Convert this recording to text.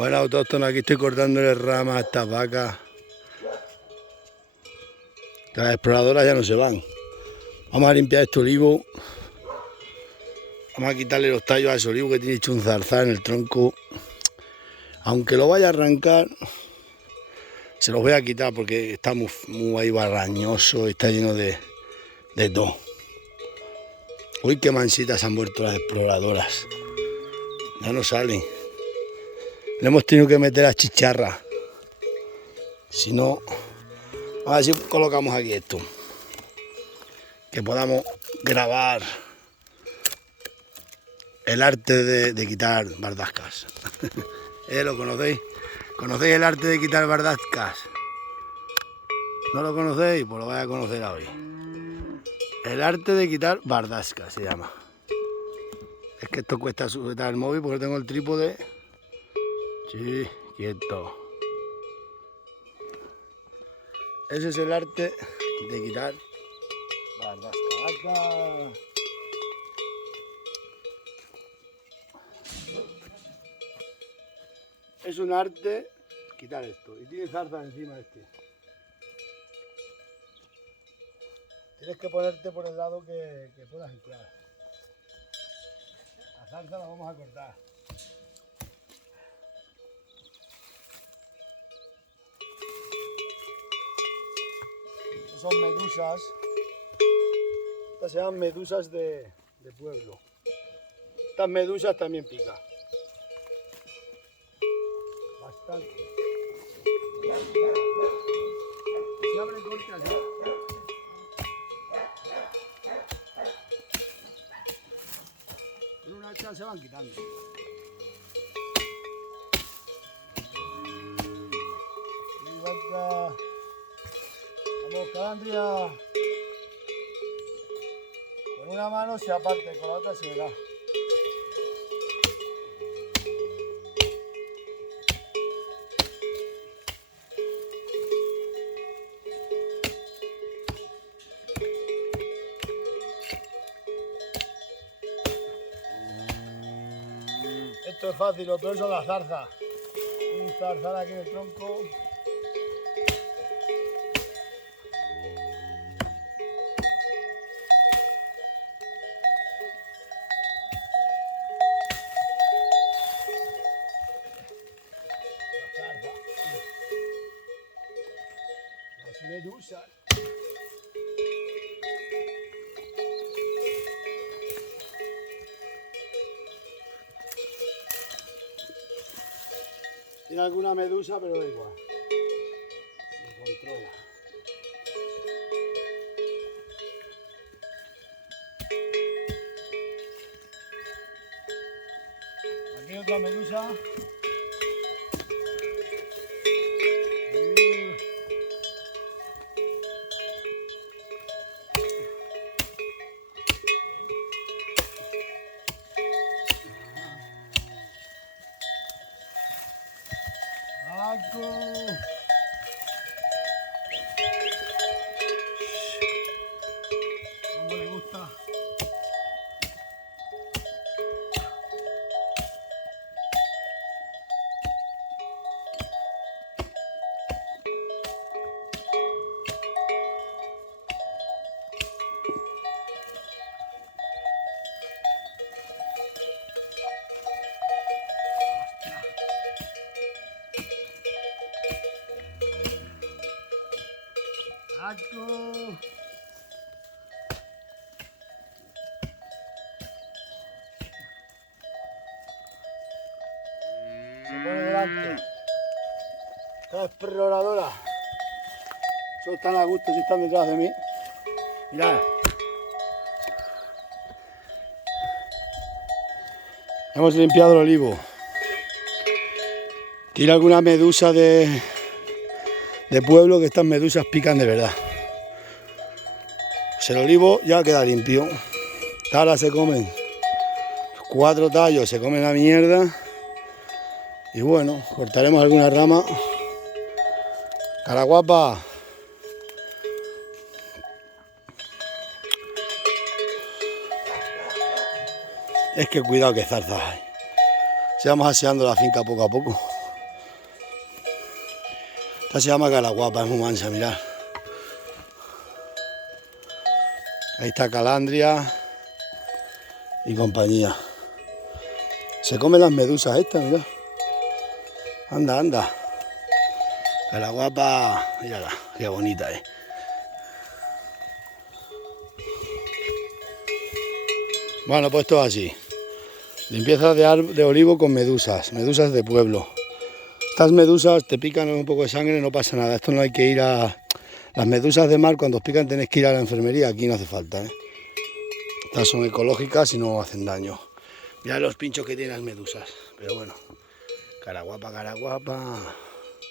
Bueno, autóctono, aquí estoy cortándole ramas a estas vacas. Las exploradoras ya no se van. Vamos a limpiar este olivo. Vamos a quitarle los tallos a ese olivo que tiene hecho un zarzal en el tronco. Aunque lo vaya a arrancar, se los voy a quitar porque está muy ahí barrañoso, está lleno de todo. Uy, qué mansitas han vuelto las exploradoras. Ya no salen. Le hemos tenido que meter a chicharra. Si no, a ver si colocamos aquí esto. Que podamos grabar el arte de quitar bardascas. ¿Lo conocéis? ¿Conocéis el arte de quitar bardascas? ¿No lo conocéis? Pues lo vais a conocer hoy. El arte de quitar bardascas se llama. Es que esto cuesta sujetar el móvil porque tengo el trípode. Sí, quieto. Ese es el arte de quitar bardascas. Es un arte quitar esto. Y tiene zarza encima de este. Tienes que ponerte por el lado que puedas entrar. La zarza la vamos a cortar. Estas son medusas. Estas se llaman medusas de pueblo. Estas medusas también pican. Bastante. Se abre el corte así. Con una hacha se van quitando. Vamos, Calandria. Con una mano se aparte, con la otra se da. Esto es fácil, lo peor son las zarzas. Un zarzal aquí en el tronco. Las medusas. Tiene alguna medusa, pero da igual. Se controla. Aquí otra medusa. ¿Cómo le gusta? ¡Asco! Se pone delante. Esta exploradora. Son tan a gusto si están detrás de mí. Mirad. Hemos limpiado el olivo. Tiene alguna medusa de pueblo, que estas medusas pican de verdad. Pues el olivo ya queda limpio. Ahora se comen 4 tallos, se comen la mierda. Y bueno, cortaremos alguna rama. Cara guapa. Es que cuidado que zarzas hay. Se vamos aseando la finca poco a poco. Esta se llama caraguapa, es muy mansa, mirad. Ahí está calandria y compañía. Se comen las medusas estas, mirad. Anda, anda. Caraguapa, mírala, qué bonita es. Bueno, pues esto es así. Limpieza de olivo con medusas, medusas de pueblo. Estas medusas te pican un poco de sangre, no pasa nada. Esto no hay que ir a... Las medusas de mar cuando os pican tenéis que ir a la enfermería, aquí no hace falta, ¿eh? Estas son ecológicas y no hacen daño. Mirad los pinchos que tienen las medusas, pero bueno, caraguapa, caraguapa.